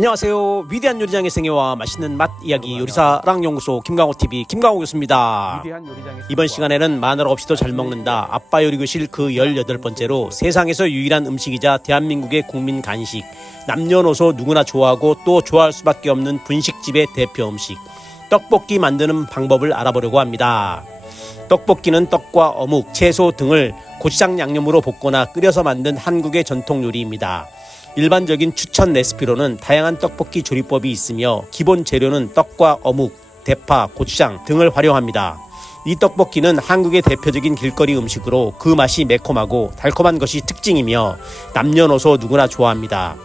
안녕하세요. 위대한 요리장의 생애와 맛있는 맛 이야기 요리사랑 연구소 김강호TV 김강호 교수입니다. 이번 시간에는 마늘 없이도 잘 먹는다 아빠 요리교실 그 18번째로 세상에서 유일한 음식이자 대한민국의 국민 간식, 남녀노소 누구나 좋아하고 또 좋아할 수밖에 없는 분식집의 대표 음식 떡볶이 만드는 방법을 알아보려고 합니다. 떡볶이는 떡과 어묵, 채소 등을 고추장 양념으로 볶거나 끓여서 만든 한국의 전통 요리입니다. 일반적인 추천 레시피로는 다양한 떡볶이 조리법이 있으며 기본 재료는 떡과 어묵, 대파, 고추장 등을 활용합니다. 이 떡볶이는 한국의 대표적인 길거리 음식으로 그 맛이 매콤하고 달콤한 것이 특징이며 남녀노소 누구나 좋아합니다.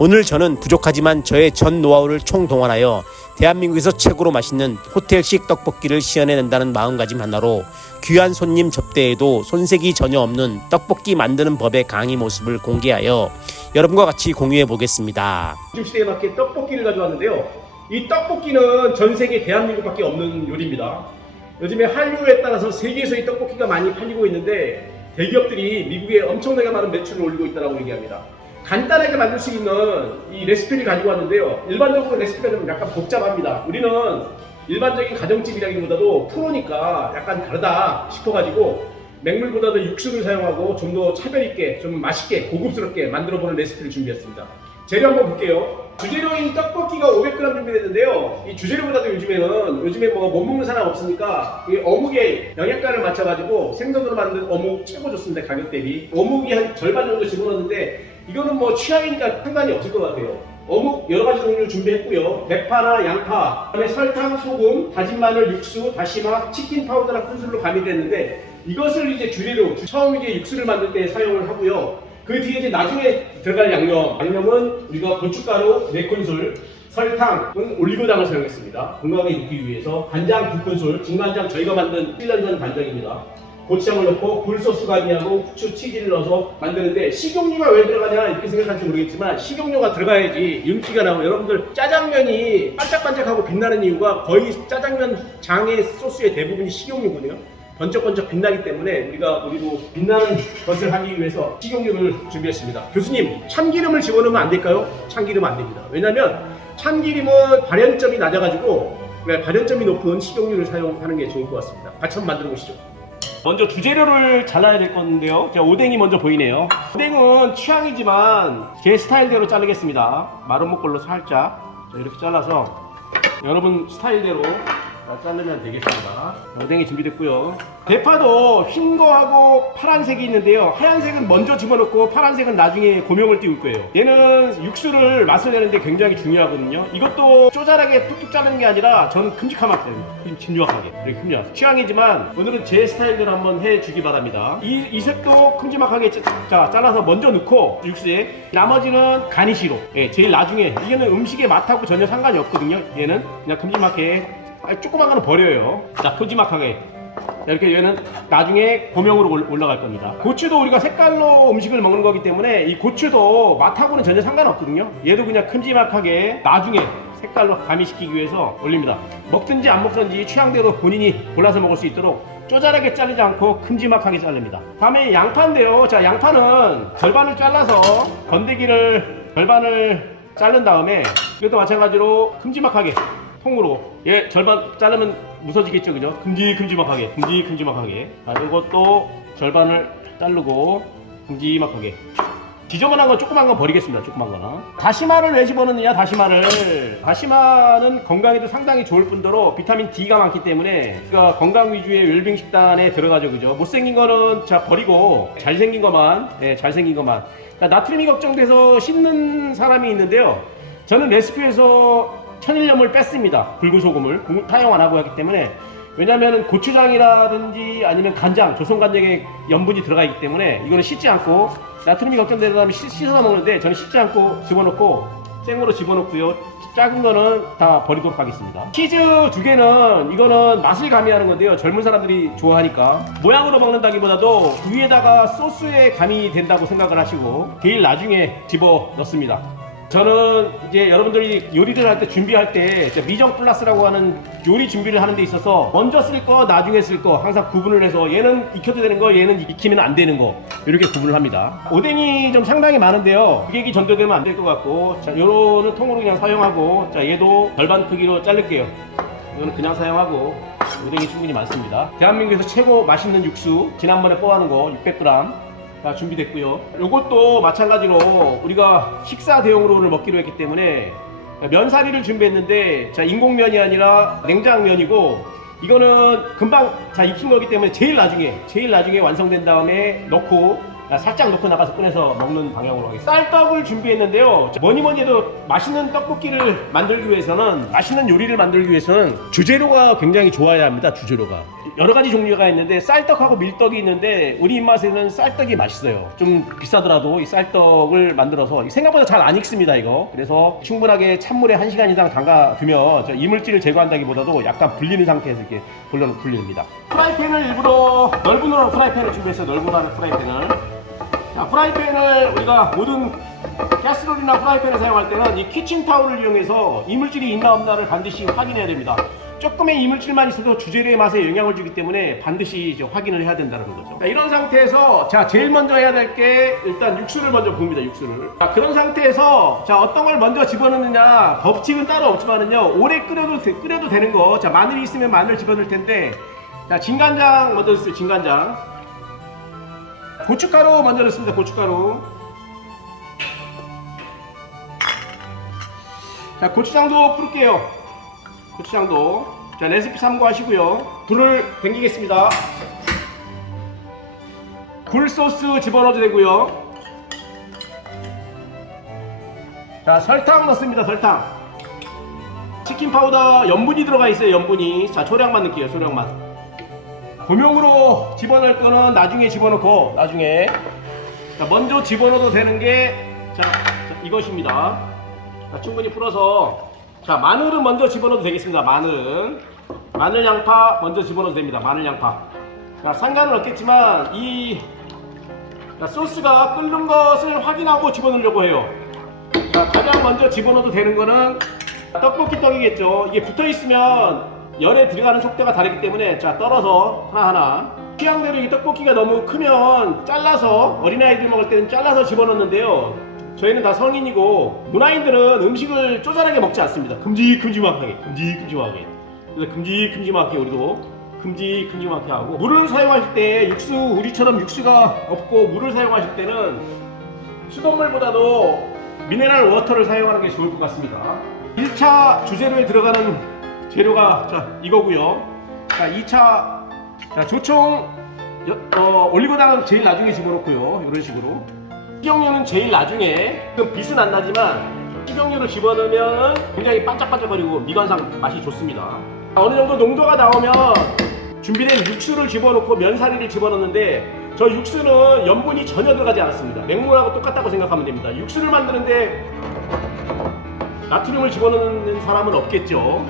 오늘 저는 부족하지만 저의 전 노하우를 총동원하여 대한민국에서 최고로 맛있는 호텔식 떡볶이를 시연해낸다는 마음가짐 하나로 귀한 손님 접대에도 손색이 전혀 없는 떡볶이 만드는 법의 강의 모습을 공개하여 여러분과 같이 공유해 보겠습니다. 요즘 시대에 맞게 떡볶이를 가져왔는데요. 이 떡볶이는 전 세계 대한민국밖에 없는 요리입니다. 요즘에 한류에 따라서 세계에서 이 떡볶이가 많이 팔리고 있는데 대기업들이 미국에 엄청나게 많은 매출을 올리고 있다고 얘기합니다. 간단하게 만들 수 있는 이 레시피를 가지고 왔는데요. 일반적으로 레시피가 좀 약간 복잡합니다. 우리는 일반적인 가정집이라기보다도 프로니까 약간 다르다 싶어가지고 맹물보다도 육수를 사용하고 좀 더 차별있게, 좀 맛있게, 고급스럽게 만들어보는 레시피를 준비했습니다. 재료 한번 볼게요. 주재료인 떡볶이가 500g 준비됐는데요. 이 주재료보다도 요즘에 뭐 못 먹는 사람 없으니까 이 어묵의 영양가를 맞춰가지고 생선으로 만든 어묵 최고 좋습니다. 가격 대비. 어묵이 한 절반 정도 집어넣었는데 이거는 뭐 취향이니까 상관이 없을 것 같아요. 어묵 여러 가지 종류 준비했고요. 대파나 양파, 그다음에 설탕, 소금, 다진 마늘, 육수, 다시마, 치킨 파우더나 푼술로 가미됐는데 이것을 이제 주재료, 처음 이제 육수를 만들 때 사용을 하고요. 그 뒤에 이제 나중에 들어갈 양념은 우리가 고춧가루 4큰술, 설탕은 올리고당을 사용했습니다. 건강하게 익기 위해서 간장 2큰술, 진간장 저희가 만든 1년 전 간장입니다. 고추장을 넣고 굴소스 가미하고 후추, 치즈를 넣어서 만드는데 식용유가 왜 들어가냐 이렇게 생각할지 모르겠지만 식용유가 들어가야지 윤기가 나고 여러분들 짜장면이 반짝반짝하고 빛나는 이유가 거의 짜장면 장의 소스의 대부분이 식용유거든요. 번쩍번쩍 빛나기 때문에 우리도 빛나는 것을 하기 위해서 식용유를 준비했습니다. 교수님, 참기름을 집어넣으면 안 될까요? 참기름 안 됩니다. 왜냐면 참기름은 발연점이 낮아가지고 발연점이 높은 식용유를 사용하는 게 좋을 것 같습니다. 같이 한번 만들어 보시죠. 먼저 주재료를 잘라야 될 건데요. 자, 오뎅이 먼저 보이네요. 오뎅은 취향이지만 제 스타일대로 자르겠습니다. 마른 목걸로 살짝 이렇게 잘라서 여러분 스타일대로 자르면 되겠습니다. 오뎅이 준비됐고요. 대파도 흰 거하고 파란색이 있는데요. 하얀색은 먼저 집어넣고 파란색은 나중에 고명을 띄울 거예요. 얘는 육수를 맛을 내는데 굉장히 중요하거든요. 이것도 쪼잘하게 툭툭 자르는 게 아니라 저는 큼직하게 진주하게 이렇게 큼직하게 취향이지만 오늘은 제 스타일대로 한번 해주기 바랍니다. 이 색도 큼직하게 잘라서 먼저 넣고 육수에 나머지는 가니쉬로 제일 나중에 이게는 음식의 맛하고 전혀 상관이 없거든요. 얘는 그냥 큼직하게 조그만 거는 버려요. 자, 큼직하게 이렇게 얘는 나중에 고명으로 올라갈 겁니다. 고추도 우리가 색깔로 음식을 먹는 거기 때문에 이 고추도 맛하고는 전혀 상관없거든요. 얘도 그냥 큼직하게 나중에 색깔로 가미시키기 위해서 올립니다. 먹든지 안 먹든지 취향대로 본인이 골라서 먹을 수 있도록 쪼잘하게 자르지 않고 큼직하게 자릅니다. 다음에 양파인데요. 자, 양파는 절반을 잘라서 건더기를 절반을 자른 다음에 이것도 마찬가지로 큼직하게 통으로 절반 자르면 무서지겠죠, 그죠? 큼직하게 이것도 절반을 자르고 큼직하게 지저분한 건 조그만 건 버리겠습니다. 조그만 거는 다시마를 왜 집어넣느냐. 다시마는 건강에도 상당히 좋을 뿐더러 비타민 D가 많기 때문에 그러니까 건강 위주의 웰빙 식단에 들어가죠, 그죠? 못생긴 거는 자 버리고 잘생긴 것만 그러니까 나트륨이 걱정돼서 씻는 사람이 있는데요. 저는 레시피에서 천일염을 뺐습니다. 붉은 소금을 사용 안 하고 하기 때문에. 왜냐하면 고추장이라든지 아니면 간장, 조선간장에 염분이 들어가 있기 때문에 이거는 씻지 않고 나트륨이 걱정되는 사람이 씻어서 먹는데 저는 씻지 않고 집어넣고 생으로 집어넣고요. 작은 거는 다 버리도록 하겠습니다. 치즈 2개는 이거는 맛을 가미하는 건데요. 젊은 사람들이 좋아하니까 모양으로 먹는다기보다도 위에다가 소스에 가미된다고 생각을 하시고 제일 나중에 집어 넣습니다. 저는 이제 여러분들이 요리를 할 때 준비할 때 미정 플러스라고 하는 요리 준비를 하는 데 있어서 먼저 쓸 거 나중에 쓸 거 항상 구분을 해서 얘는 익혀도 되는 거 얘는 익히면 안 되는 거 이렇게 구분을 합니다. 오뎅이 좀 상당히 많은데요, 고객이 전도되면 안 될 것 같고, 자 요거는 통으로 그냥 사용하고, 자 얘도 절반 크기로 자를게요. 이거는 그냥 사용하고, 오뎅이 충분히 많습니다. 대한민국에서 최고 맛있는 육수 지난번에 뽑아놓은 거 600g 자, 준비됐고요. 이것도 마찬가지로 우리가 식사 대용으로 오늘 먹기로 했기 때문에 면사리를 준비했는데, 자 인공면이 아니라 냉장면이고, 이거는 금방 자 익힌 거기 때문에 제일 나중에 완성된 다음에 넣고, 살짝 넣고 나가서 꺼내서 먹는 방향으로 하겠습니다. 쌀떡을 준비했는데요, 뭐니 해도 맛있는 떡볶이를 만들기 위해서는, 맛있는 요리를 만들기 위해서는 주재료가 굉장히 좋아야 합니다. 주재료가 여러 가지 종류가 있는데, 쌀떡하고 밀떡이 있는데 우리 입맛에는 쌀떡이 맛있어요. 좀 비싸더라도 이 쌀떡을 만들어서, 생각보다 잘 안 익습니다 이거. 그래서 충분하게 찬물에 1시간 이상 담가두면 저 이물질을 제거한다기보다도 약간 불리는 상태에서 이렇게 불립니다. 프라이팬을 일부러 넓은 프라이팬을 준비했어요. 넓은 프라이팬을. 자, 프라이팬을 우리가 모든 가스롤이나 프라이팬을 사용할 때는 이 키친타올을 이용해서 이물질이 있나 없나를 반드시 확인해야 됩니다. 조금의 이물질만 있어도 주재료의 맛에 영향을 주기 때문에 반드시 이제 확인을 해야 된다는 거죠. 자, 이런 상태에서 자 제일 먼저 해야 될 게 일단 육수를 먼저 부읍니다. 육수를. 자, 그런 상태에서 자 어떤 걸 먼저 집어넣느냐 법칙은 따로 없지만은요, 오래 끓여도 되는 거. 자 마늘이 있으면 마늘 집어넣을 텐데, 자 진간장 먼저 넣었어요. 진간장. 고춧가루 먼저 넣습니다. 고춧가루. 자 고추장도 풀을게요. 고추장도. 자 레시피 참고하시고요. 불을 당기겠습니다. 굴소스 집어넣어도 되고요. 자 설탕 넣습니다. 설탕. 치킨 파우더 염분이 들어가 있어요. 염분이. 자 소량만 넣을게요. 소량만. 고명으로 집어넣을 거는 나중에 집어넣고, 나중에. 자 먼저 집어넣어도 되는 게 자 이것입니다. 자, 충분히 풀어서, 자 마늘은 먼저 집어넣어도 되겠습니다. 마늘 양파 먼저 집어넣어도 됩니다. 마늘 양파. 자 상관은 없겠지만 이 소스가 끓는 것을 확인하고 집어넣으려고 해요. 자 가장 먼저 집어넣어도 되는 거는 떡볶이 떡이겠죠. 이게 붙어있으면 열에 들어가는 속도가 다르기 때문에, 자 떨어서 하나하나 취향대로. 이 떡볶이가 너무 크면 잘라서, 어린아이들 먹을 때는 잘라서 집어넣는데요, 저희는 다 성인이고 문화인들은 음식을 쪼잔하게 먹지 않습니다. 큼직큼직하게. 그래서 큼직큼직하게 우리도 큼직큼직하게 하고, 물을 사용하실 때 우리처럼 육수가 없고 물을 사용하실 때는 수돗물보다도 미네랄 워터를 사용하는 게 좋을 것 같습니다. 1차 주재료에 들어가는 재료가 자 이거고요. 자 2차 자 조청 올리고당은 제일 나중에 집어넣고요. 이런 식으로. 식용유는 제일 나중에. 그럼 빛은 안 나지만 식용유를 집어넣으면 굉장히 반짝반짝거리고 미관상 맛이 좋습니다. 어느 정도 농도가 나오면 준비된 육수를 집어넣고 면사리를 집어넣는데, 저 육수는 염분이 전혀 들어가지 않았습니다. 맹물하고 똑같다고 생각하면 됩니다. 육수를 만드는데 나트륨을 집어넣는 사람은 없겠죠.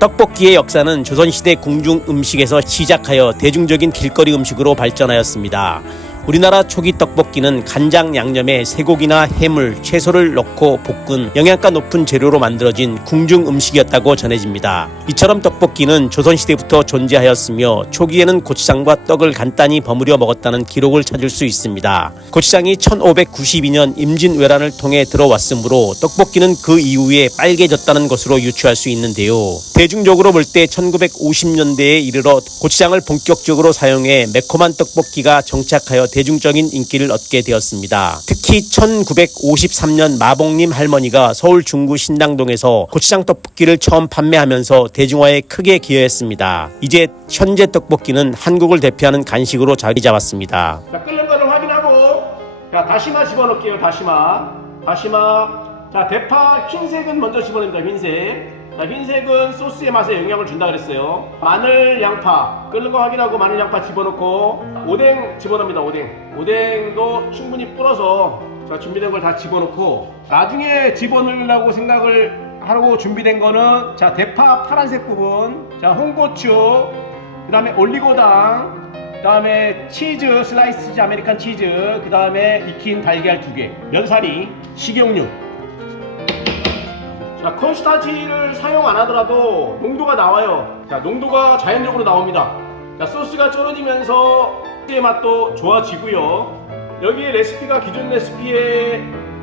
떡볶이의 역사는 조선시대 궁중 음식에서 시작하여 대중적인 길거리 음식으로 발전하였습니다. 우리나라 초기 떡볶이는 간장 양념에 쇠고기나 해물, 채소를 넣고 볶은 영양가 높은 재료로 만들어진 궁중 음식이었다고 전해집니다. 이처럼 떡볶이는 조선시대부터 존재하였으며 초기에는 고추장과 떡을 간단히 버무려 먹었다는 기록을 찾을 수 있습니다. 고추장이 1592년 임진왜란을 통해 들어왔으므로 떡볶이는 그 이후에 빨개졌다는 것으로 유추할 수 있는데요. 대중적으로 볼 때 1950년대에 이르러 고추장을 본격적으로 사용해 매콤한 떡볶이가 정착하여 대중적인 인기를 얻게 되었습니다. 특히 1953년 마봉님 할머니가 서울 중구 신당동에서 고추장 떡볶이를 처음 판매하면서 대중화에 크게 기여했습니다. 이제 현재 떡볶이는 한국을 대표하는 간식으로 자리 잡았습니다. 자, 끓는 거를 확인하고, 자 다시마 집어넣을게요. 다시마. 자 대파 흰색은 먼저 집어넣습니다. 흰색. 자, 흰색은 소스의 맛에 영향을 준다 그랬어요. 마늘, 양파 끓는 거 확인하고 마늘, 양파 집어넣고, 오뎅 집어넣습니다. 오뎅도 충분히 불어서 자 준비된 걸 다 집어넣고, 나중에 집어넣으려고 생각을 하고 준비된 거는 자 대파 파란색 부분, 자 홍고추, 그 다음에 올리고당, 그 다음에 치즈, 슬라이스 아메리칸 치즈, 그 다음에 익힌 달걀 2개, 면사리, 식용유. 자, 콘스타치를 사용 안 하더라도 농도가 나와요. 자, 농도가 자연적으로 나옵니다. 자, 소스가 쫄아지면서 의 맛도 좋아지고요. 여기에 레시피가 기존 레시피에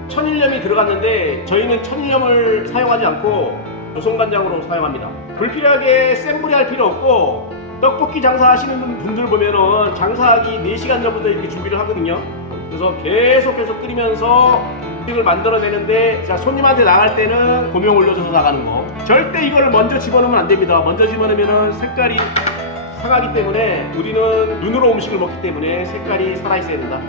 천일염이 들어갔는데 저희는 천일염을 사용하지 않고 조선간장으로 사용합니다. 불필요하게 센 불이 할 필요 없고, 떡볶이 장사하시는 분들 보면은 장사하기 4시간 전부터 이렇게 준비를 하거든요. 그래서 계속 끓이면서 음식을 만들어내는데, 자, 손님한테 나갈 때는 고명 올려줘서 나가는 거. 절대 이걸 먼저 집어넣으면 안 됩니다. 먼저 집어넣으면 색깔이 상하기 때문에, 우리는 눈으로 음식을 먹기 때문에 색깔이 살아있어야 된다.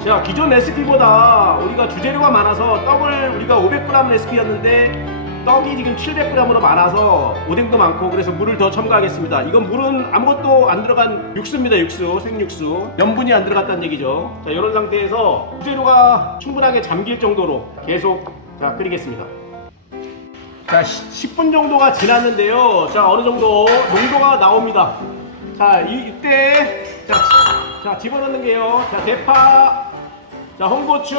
자, 기존 레시피보다 우리가 주재료가 많아서 떡을 우리가 500g 레시피였는데 떡이 지금 700g으로 많아서 오뎅도 많고, 그래서 물을 더 첨가하겠습니다. 이건 물은 아무것도 안 들어간 육수입니다. 육수, 생육수. 염분이 안 들어갔다는 얘기죠. 자, 이런 상태에서 주재료가 충분하게 잠길 정도로 계속 끓이겠습니다. 자, 10분 정도가 지났는데요. 자, 어느 정도 농도가 나옵니다. 자, 이때 자, 집어넣는 게요. 자, 대파, 자, 홍고추,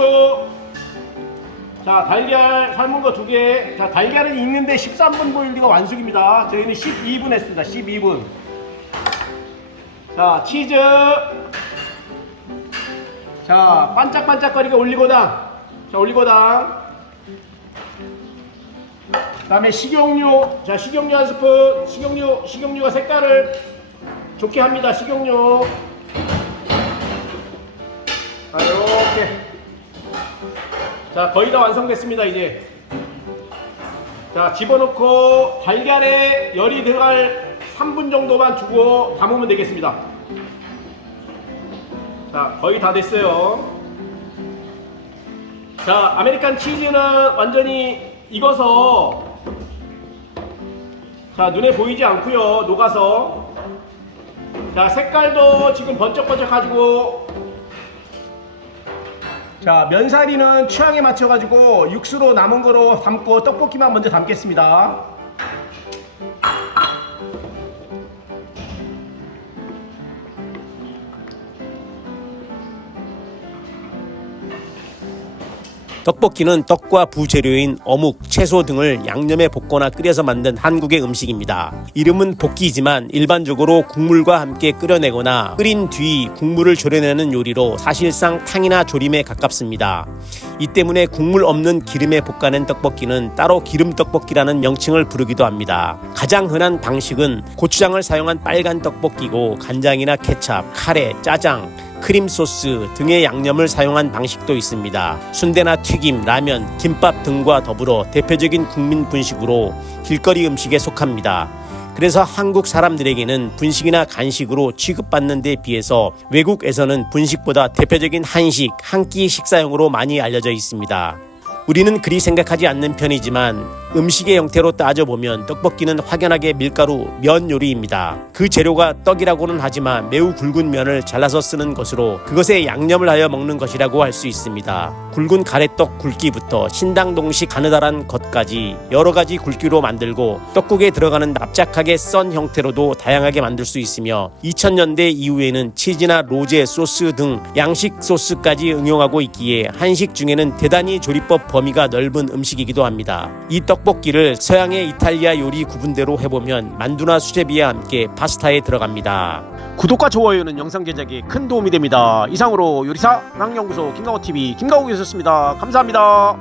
자, 달걀 삶은 거 2개. 자, 달걀은 익는데 13분 보일리가 완숙입니다. 저희는 12분 했습니다. 12분. 자, 치즈. 자, 반짝반짝거리게 올리고당. 자, 올리고당. 그 다음에 식용유. 자, 식용유 한 스푼. 식용유가 색깔을 좋게 합니다. 식용유. 자, 이렇게. 자, 거의 다 완성됐습니다. 이제 자, 집어넣고 달걀에 열이 들어갈 3분 정도만 주고 담으면 되겠습니다. 자, 거의 다 됐어요. 자, 아메리칸 치즈는 완전히 익어서, 자, 눈에 보이지 않고요. 녹아서. 자, 색깔도 지금 번쩍번쩍 가지고. 자, 면사리는 취향에 맞춰가지고 육수로 남은 거로 담고 떡볶이만 먼저 담겠습니다. 떡볶이는 떡과 부재료인 어묵, 채소 등을 양념에 볶거나 끓여서 만든 한국의 음식입니다. 이름은 볶기지만 일반적으로 국물과 함께 끓여내거나 끓인 뒤 국물을 졸여내는 요리로 사실상 탕이나 조림에 가깝습니다. 이 때문에 국물 없는 기름에 볶아낸 떡볶이는 따로 기름떡볶이라는 명칭을 부르기도 합니다. 가장 흔한 방식은 고추장을 사용한 빨간 떡볶이고, 간장이나 케찹, 카레, 짜장, 크림 소스 등의 양념을 사용한 방식도 있습니다. 순대나 튀김, 라면, 김밥 등과 더불어 대표적인 국민 분식으로 길거리 음식에 속합니다. 그래서 한국 사람들에게는 분식이나 간식으로 취급받는 데 비해서 외국에서는 분식보다 대표적인 한식, 한 끼 식사용으로 많이 알려져 있습니다. 우리는 그리 생각하지 않는 편이지만 음식의 형태로 따져보면 떡볶이는 확연하게 밀가루, 면 요리입니다. 그 재료가 떡이라고는 하지만 매우 굵은 면을 잘라서 쓰는 것으로 그것에 양념을 하여 먹는 것이라고 할 수 있습니다. 굵은 가래떡 굵기부터 신당동식 가느다란 것까지 여러 가지 굵기로 만들고, 떡국에 들어가는 납작하게 썬 형태로도 다양하게 만들 수 있으며, 2000년대 이후에는 치즈나 로제 소스 등 양식 소스까지 응용하고 있기에 한식 중에는 대단히 조리법 범위가 넓은 음식이기도 합니다. 이 떡볶이를 서양의 이탈리아 요리 구분대로 해보면 만두나 수제비와 함께 파스타에 들어갑니다. 구독과 좋아요는 영상 제작에 큰 도움이 됩니다. 이상으로 요리사랑연구소 김강호TV 김강호였습니다. 감사합니다.